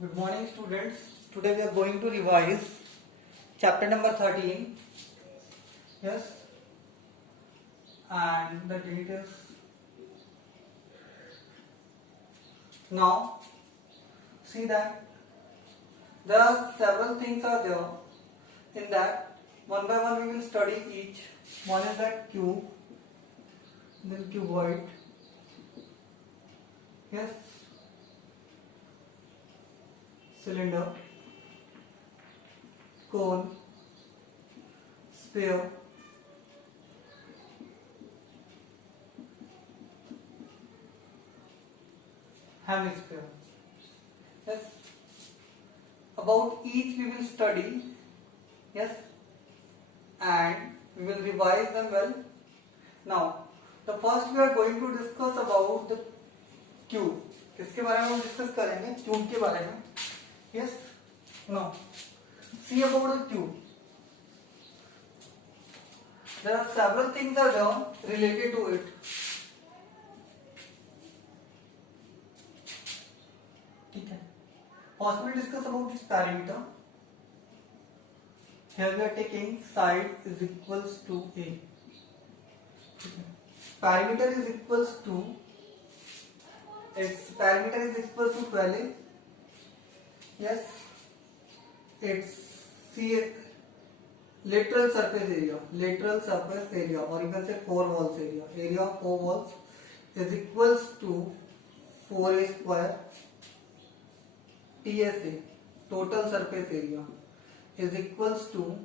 Good morning, students. Today we are going to revise chapter number 13. Yes, and the date is now. See that there are several things are there. In that, one by one we will study each. One is that cube, then cuboid. Yes, cylinder, cone, sphere, hemisphere. Yes, about each we will study. Yes, and we will revise them well. Now, the first we are going to discuss about the cube. किसके बारे में हम discuss करेंगे? Cube के बारे में. Yes, now see about the cube. There are several things are there related to it. ठीक है. First we discuss about its perimeter. Here we are taking side is equals to A. Perimeter is equals to its perimeter is equals to 12A. Yes, it's lateral surface area, or you can say four walls area. Area of four walls is equals to 4A square. TSA, total surface area, is equals to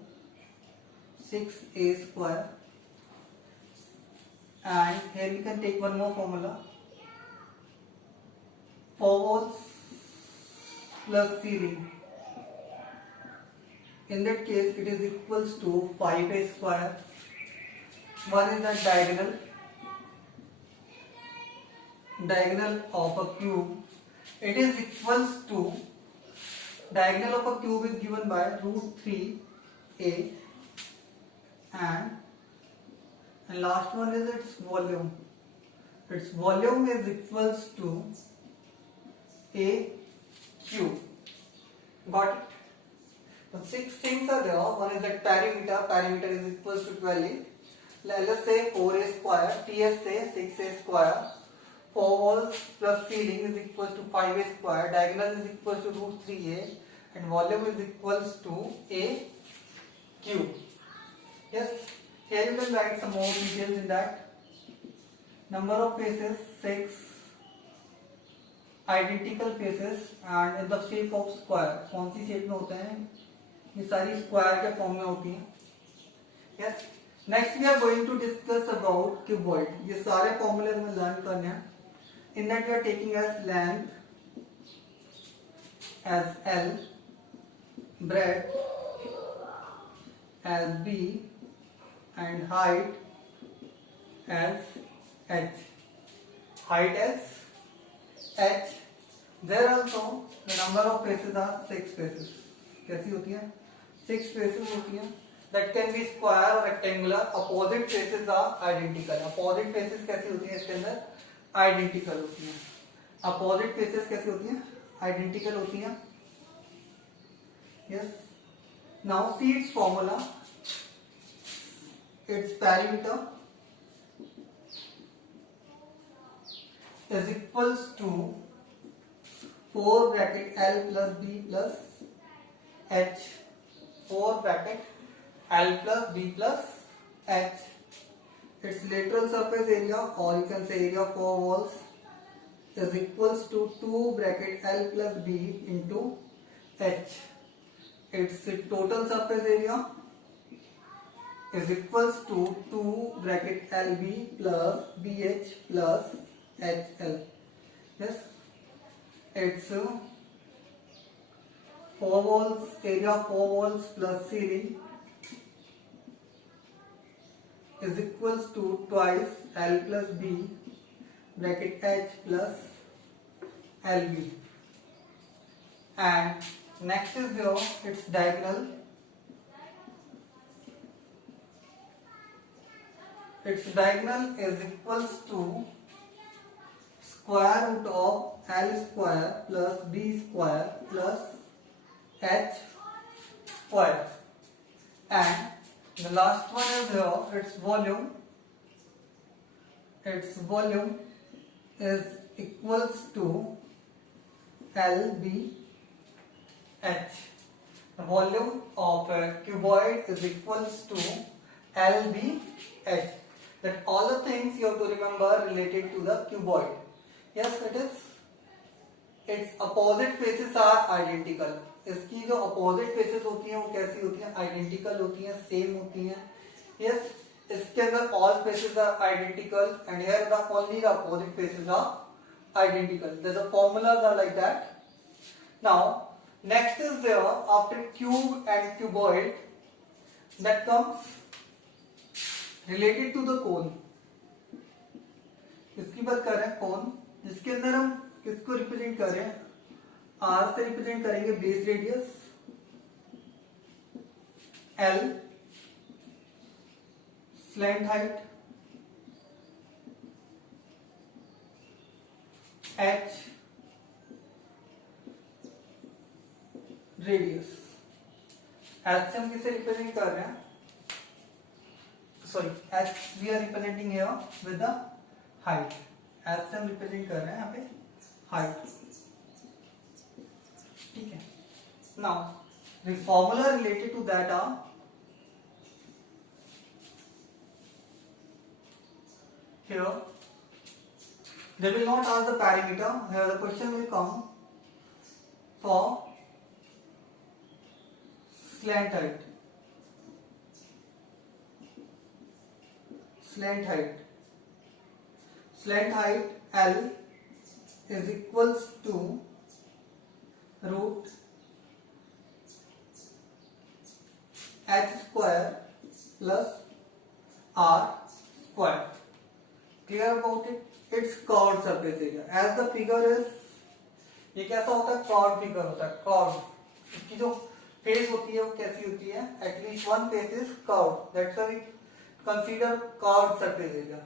6A square. And here we can take one more formula. 4 walls plus ceiling. In that case, it is equals to 5A square. One is the diagonal of a cube. It is equals to diagonal of a cube is given by root 3A, and last one is its volume. Its volume is equals to A cube. Got it? So 6 things are there. One is that perimeter. Perimeter is equals to 12A. Let's say 4A square. TSA 6A square. 4 walls plus ceiling is equals to 5A square. Diagonal is equals to root 3A. And volume is equals to A cube. Yes. Here you can write some more details in that. Number of faces 6. Identical faces and in the shape of square. कौन सी shape में होते हैं? ये सारी square के form में होती हैं. Yes. Next we are going to discuss about cuboid. ये सारे formulas में learn करने हैं. In that we are taking as length as L, breadth as B, and height as H. Height as H. There also the number of faces are 6 faces. कैसी होती है? 6 faces होती हैं. That can be square or rectangular. Opposite faces are identical. Opposite faces कैसी होती हैं इसके अंदर? Identical होती हैं. Opposite faces कैसी होती हैं? Identical होती हैं. Yes. Now see its formula. Its perimeter is equals to 4 bracket L plus B plus H. 4 bracket L plus B plus H. Its lateral surface area, or you can say area of 4 walls, is equals to 2 bracket L plus B into H. Its total surface area is equals to 2 bracket LB plus BH plus HL. Yes, it's 4 walls, area of 4 walls plus ceiling is equals to twice L plus B bracket H plus LB. And next is there its diagonal. Its diagonal is equals to square root of L square plus B square plus H square, and the last one is here, its volume is equals to LBH. The volume of a cuboid is equals to LBH. That all the things you have to remember related to the cuboid. Yes, it is. Its opposite faces are identical. इसकी जो opposite faces होती हैं वो कैसी होती हैं? Identical होती हैं, same होती हैं. Yes, इसके अंदर all faces are identical and here the only the opposite faces are identical. There's a formulas are like that. Now next is there after cube and cuboid that comes related to the cone. इसकी बात कर रहे हैं cone, जिसके अंदर हम किसको represent कर रहे हैं? R से रिप्रेजेंट करेंगे base radius L, slant height H, radius. H से हम किसे रिप्रेजेंट कर रहे हैं? Sorry, H we are representing here with the height. H से हम रिप्रेजेंट कर रहे हैं यहाँ पे height. ठीक है. Now the formula related to that are here. They will not ask the parameter. Here the question will come for slant height. Slant height L is equals to root H square plus R square. Clear about it? It's curved surface area. As the figure is, ये कैसा होता है? Curved figure होता है. Curved. इसकी जो face होती है वो कैसी होती है? At least one face is curved. That's why we consider curved surface area.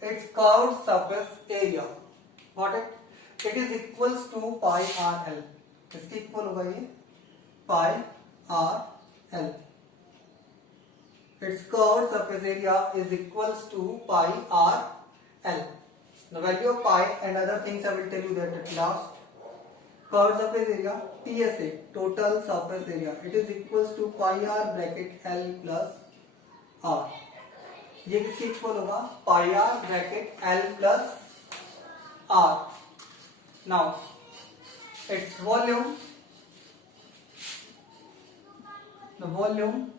Its curved surface area. Got it? It is equals to pi r l. इसके इक्वल होगा ये pi r l. Its curved surface area is equals to pi r l. The value of pi and other things I will tell you that at last. Curved surface area TSA, total surface area, it is equals to pi r bracket l plus r. ये किसके equal होगा? pi r bracket l plus r. Now its volume, the volume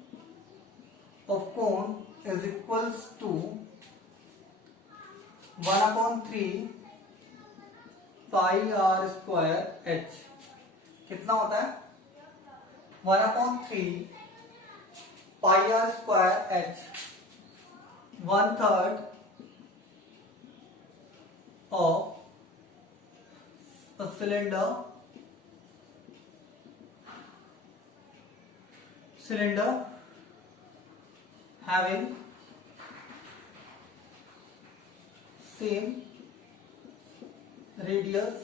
of cone is equals to 1/3 pi r square h. कितना होता है? 1/3 pi r square h, 1/3 of a cylinder having same radius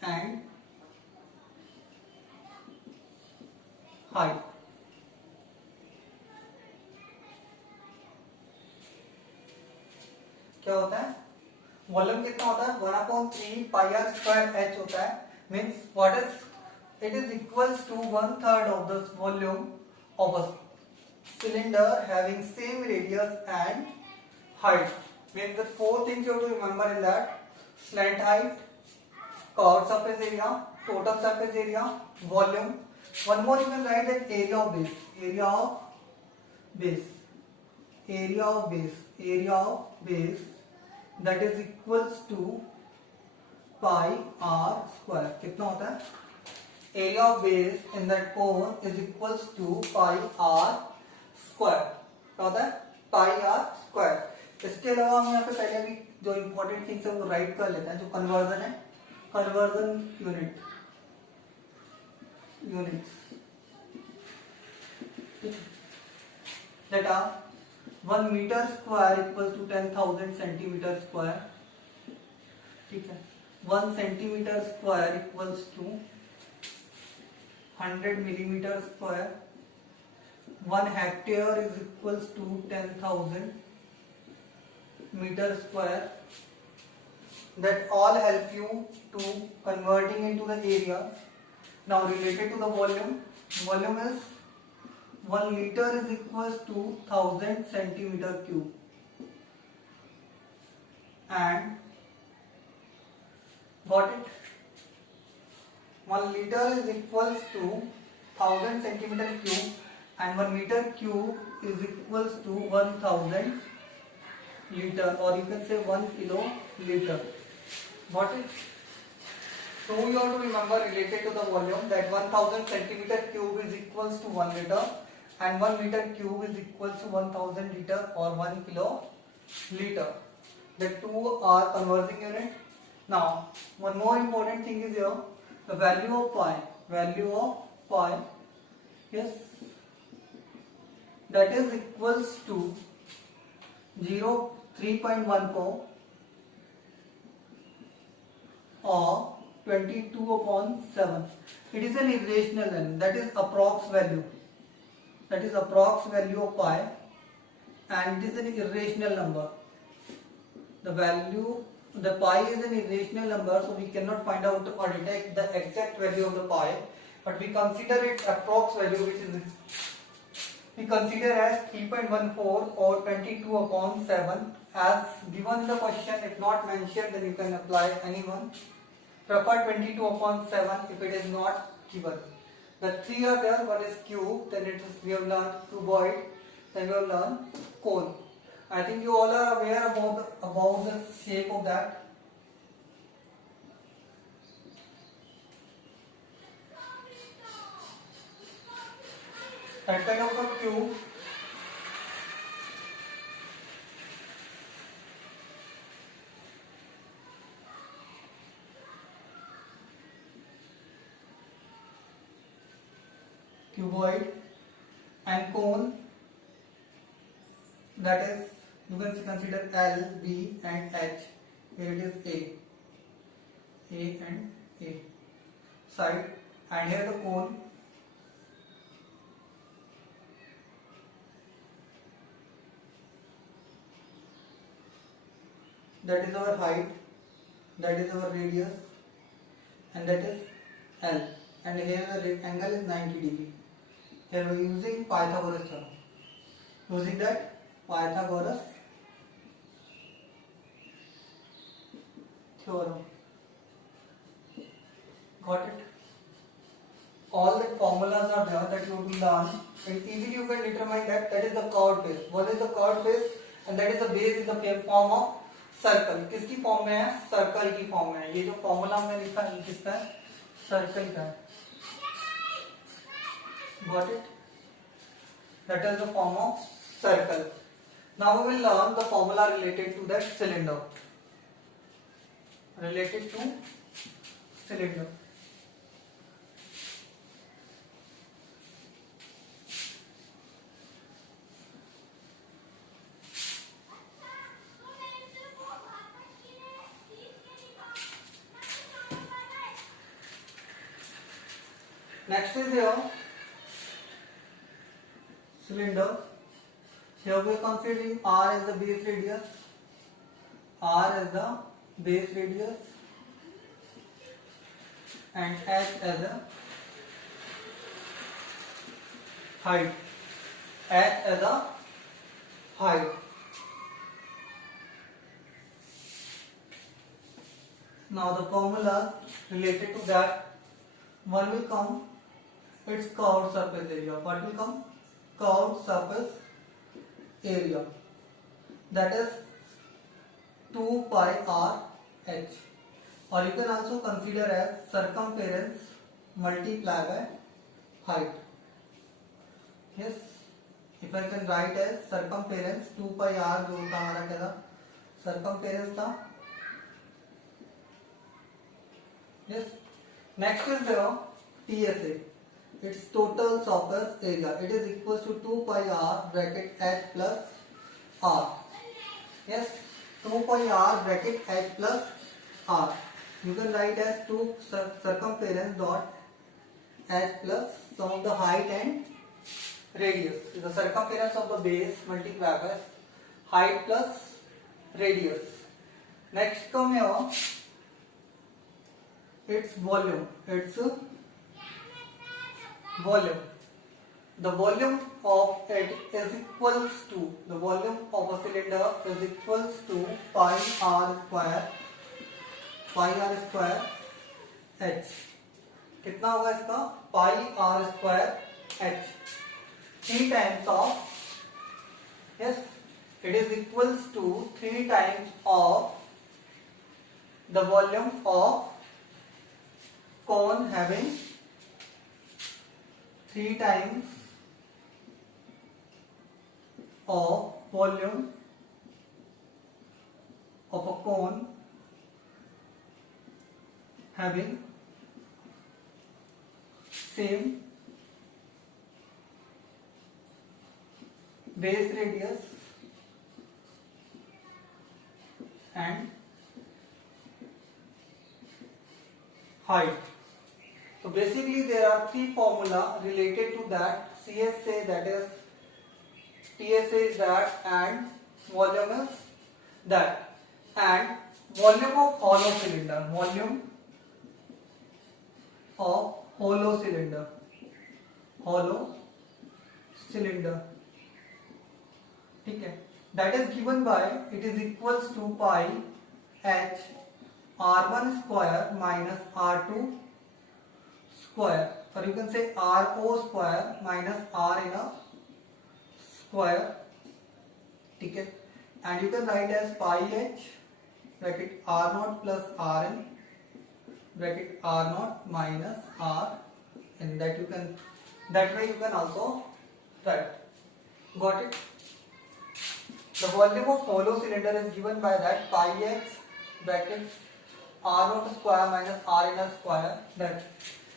and height. क्या होता है? Volume कितना होता है? 1/3 pi r square h होता है. Means what is? It is equals to 1/3 of the volume of a cylinder having same radius and height. Means the four things you have to remember in that: slant height, curved surface area, total surface area, volume. One more you can write that area of base. Area of base that is equals to pi r square. कितना होता है? Area of base in that cone is equals to pi r square. क्या होता है? pi r square. इसके अलावा हम यहाँ पे पहले भी जो इम्पोर्टेंट थिंग्स है वो राइट कर लेते हैं. जो कन्वर्जन है, conversion unit that are 1 meter square equals to 10,000 centimeter square. ठीक है, 1 centimetre square equals to 100 millimeter square, 1 hectare is equals to 10,000 meter square. That all help you to converting into the area. Now related to the volume, volume is 1 liter is equals to 1000 centimeter cube, and got it? 1 liter is equals to 1000 centimeter cube, and 1 meter cube is equals to 1000 liter, or you can say 1 kiloliter. Got it? So you have to remember related to the volume that 1000 centimeter cube is equals to 1 liter, and 1 meter cube is equals to 1000 liter or 1 kiloliter. The two are converging unit. Now one more important thing is here, the value of pi. Value of pi, yes, that is equals to 3.14 or 22/7. It is an irrational number, that is approx value. That is approx value of pi, and it is an irrational number. The pi is an irrational number, so we cannot find out or detect the exact value of the pi, but we consider its approx value, which is we consider as 3.14 or 22/7 as given in the question. If not mentioned, then you can apply anyone. Prefer 22/7 if it is not given. The three are there. One is cube, then it is we have learned cuboid, then we have learned cone. I think you all are aware about the shape of that. That kind of a cube. Cuboid, and cone, that is you can consider L, B and H. Here it is A and A side, and here the cone. That is our height, that is our radius, and that is L, and here the angle is 90 degree. Here we are using Pythagoras theorem. Using that Pythagoras theorem. Got it? All the formulas are there that you will learn, and easily you can determine that is the curved face. What is the curved face? And that is the base in the form of circle. किसकी form में है? Circle की form में है. ये जो formula में लिखा है किसका है? सर्कल का है. Got it? That is the form of circle. Now we will learn the formula related to that cylinder. Related to cylinder. Next is here cylinder. Here we are considering R as the base radius, R as the base radius, and H as a height, H as a height. Now the formula related to that, one will come its curved surface area. What will come? Curved surface area, that is 2 pi r h, or you can also consider as circumference multiplied by height. Yes, if I can write as circumference 2 pi r, जो था हमारा क्या था? Circumference था. Yes. Next is the TSA. Its total surface area. It is equals to 2 pi r bracket h plus r. Yes, 2 pi r bracket h plus R. You can write as 2 circumference dot H plus sum of the height and radius. The circumference of the base multiplied by height plus radius. Next come here, its volume. Its volume. The volume of it is equals to, the volume of a cylinder is equals to pi r square h. कितना होगा इसका? Pi R square H. 3 times of, yes, it is equals to 3 times of the volume of cone having 3 times of volume of a cone having same base radius and height. So basically there are 3 formula related to that. CSA, that is TSA is that, and volume is that, and volume of hollow cylinder, volume of hollow cylinder, ठीक है, that is given by, it is equals to pi h r1 square minus r2 square, or you can say ro square minus r in a square, ठीक है, and you can write as pi h bracket r naught plus rn bracket r naught minus r, and that you can, that way you can also write. Got it? The volume of hollow cylinder is given by that pi h bracket r naught square minus r inner square. That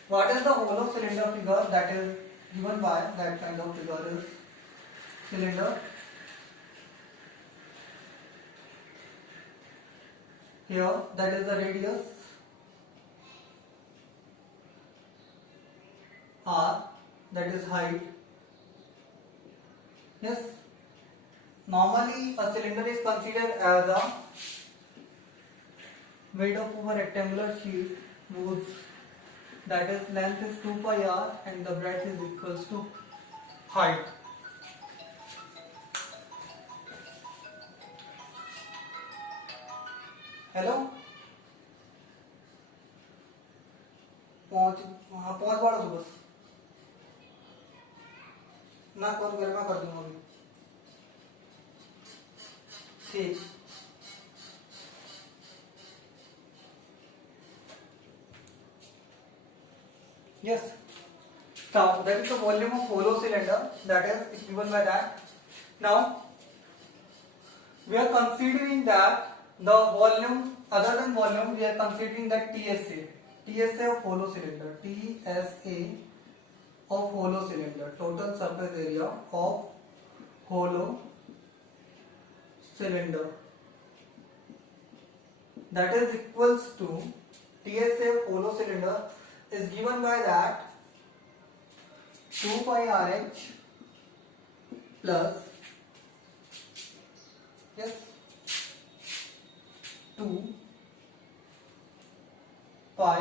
what is the hollow cylinder figure that is given by that kind of figure is cylinder. Here that is the radius r, that is height. Yes, normally a cylinder is considered as a made up of a rectangular sheet whose, that is, length is 2 pi r and the breadth is equals to height. Hello, पहुंच पड़ा तो बस ना, कौन गर्मा कर दूंगा अभी, ठीक. Yes, so that is the volume of hollow cylinder, that is given by that. Now we are considering that the volume, other than volume, we are considering that TSA of hollow cylinder, TSA of hollow cylinder, total surface area of hollow cylinder, that is equals to, TSA of hollow cylinder is given by that 2 pi RH plus, yes, 2 pi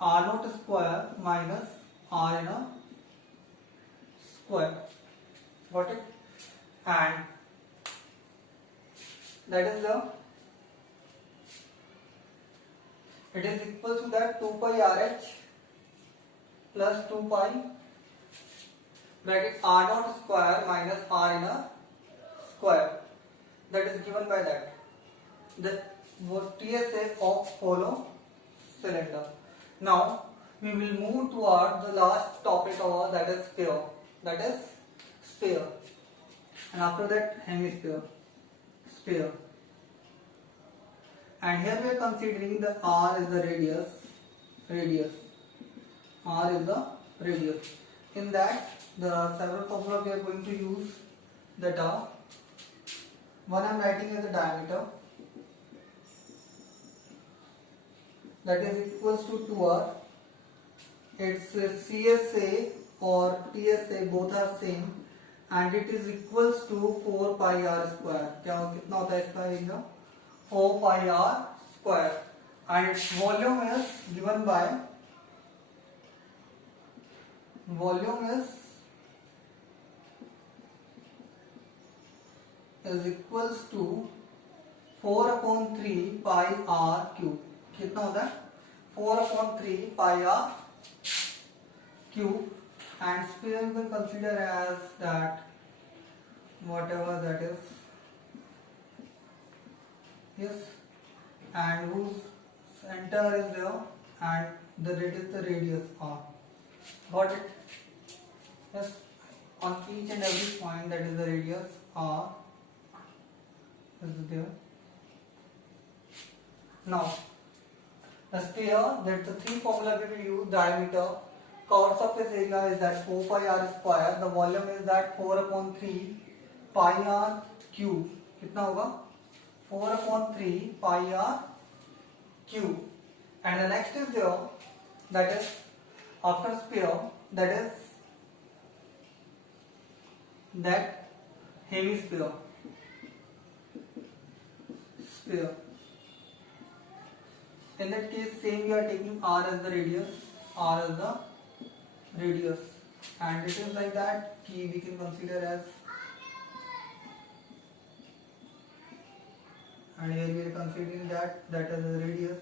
r naught square minus r in a square. Got it? And that is the, it is equal to that 2 pi RH plus 2 pi bracket r naught square minus r in a square, that is given by that, the TSA of hollow cylinder. Now we will move toward the last topic of, that is sphere, and after that hemisphere, sphere. And here we are considering the r is the radius, r is the radius. In that there are several formula we are going to use, that are One I'm writing as the diameter, that is equals to 2r. Its CSA or TSA both are same and it is equals to 4 pi r square. क्या कितना होता है इसका area? 4 pi r square. And its volume is given by is equals to 4 upon 3 pi r cube. कितना होता है? 4 upon 3 pi r cube. And sphere we will consider as that whatever that is, yes, and whose center is there and the radius r. Got it? Yes, on each and every point that is the radius r is there. Now the sphere, that the three formula we will use: diameter, curved surface area is that 4 pi r square, the volume is that 4 upon 3 pi r cube. कितना होगा? 4 upon 3 pi r cube. And the next is there, that is after sphere, that is that hemisphere. Sphere. In that case, same we are taking r as the radius, and it is like that key we can consider as, and here we are considering that is the radius,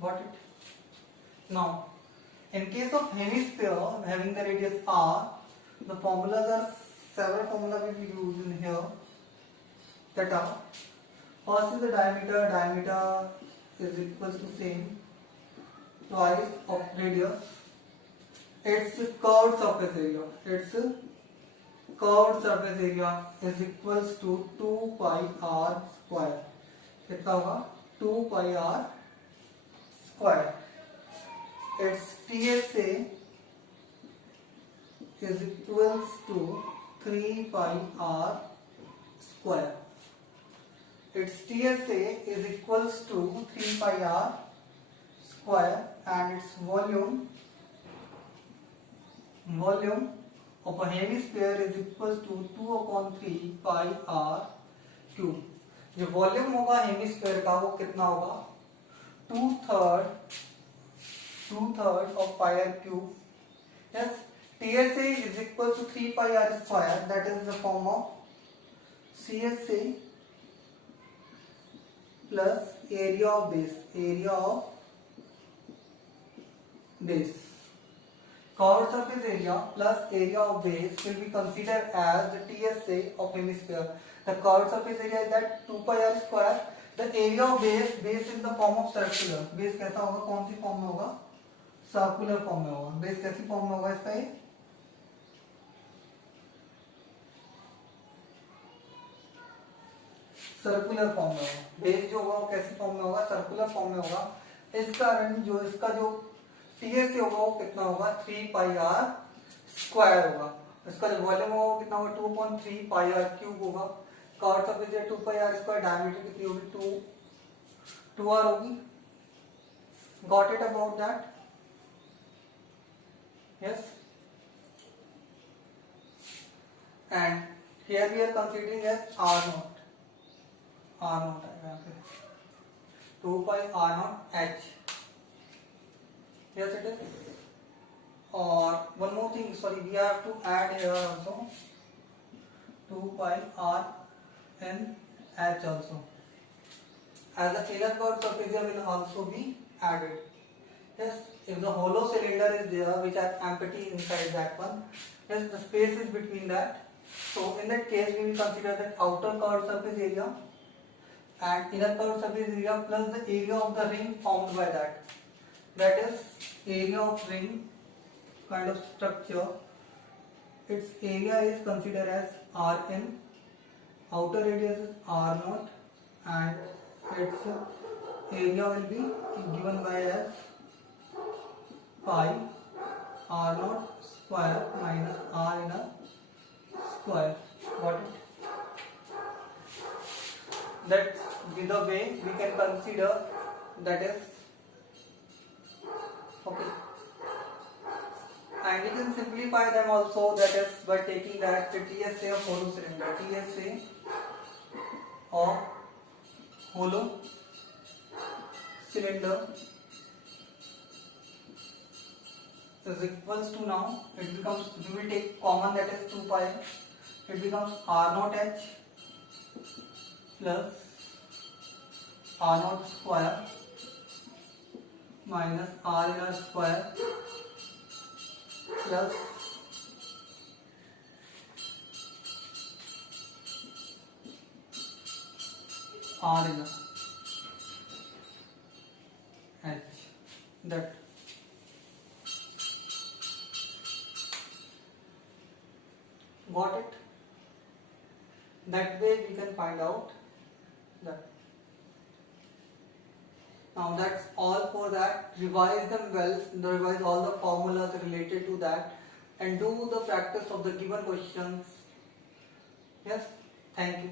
got it? Now in case of hemisphere having the radius r, the formulas are several formulas we will use in here, that are: first is the diameter is equals to same twice of radius. Its curved surface area is equals to 2 pi r square. कितना होगा? 2 pi r square. Its TSA is equals to 3 pi r square. Its TSA is equals to 3 pi r square, and its volume of a hemisphere is equals to 2 upon 3 pi r cube. जो volume होगा hemisphere का वो कितना होगा? 2/3 of pi r cube. Yes, TSA is equal to 3 pi r square, that is the form of CSA plus area of base. Curved surface area plus area of base will be considered as the TSA of hemisphere. The curved surface area is that 2 pi r square. The area of base in the form of circular. Base कैसा होगा? कौन सी form में होगा? Circular form में होगा. Base कैसी form में होगा इसका? ये सर्कुलर फॉर्म में होगा. बेस जो होगा वो कैसी फॉर्म में होगा? सर्कुलर फॉर्म में होगा. इस कारण जो इसका जो TSA होगा वो कितना होगा? 3 pi r स्क्वायर होगा. इसका जो वॉल्यूम होगा वो कितना होगा? 2/3 pi r क्यूब होगा. Curve surface area 2 pi r square. Diameter कितनी होगी? 2r होगी. Got it about that? Yes, and here we are considering as r naught है 2 pi r naught h. Yes, it is. Or one more thing, sorry, we have to add here also 2 pi r n h also, as the inner curved surface area will also be added. Yes, if the hollow cylinder is there which has empty inside that one, yes, the space is between that. So in that case we will consider that outer curved surface area and inner curved surface area plus the area of the ring formed by that. That is area of ring kind of structure. Its area is considered as Rn. Outer radius is R0 and its area will be given by as pi r0 square minus r inner square. Got it? That is the way we can consider, that is okay. And we can simplify them also, that is by taking that the TSA of hollow cylinder, TSA of hollow cylinder is equals to, now it becomes, we will take common, that is 2 pi, it becomes R naught H plus R naught square minus R inner square plus R inner H. That got it? That way we can find out that. Now that's all for that. Revise them well, revise all the formulas related to that, and do the practice of the given questions. Yes, thank you.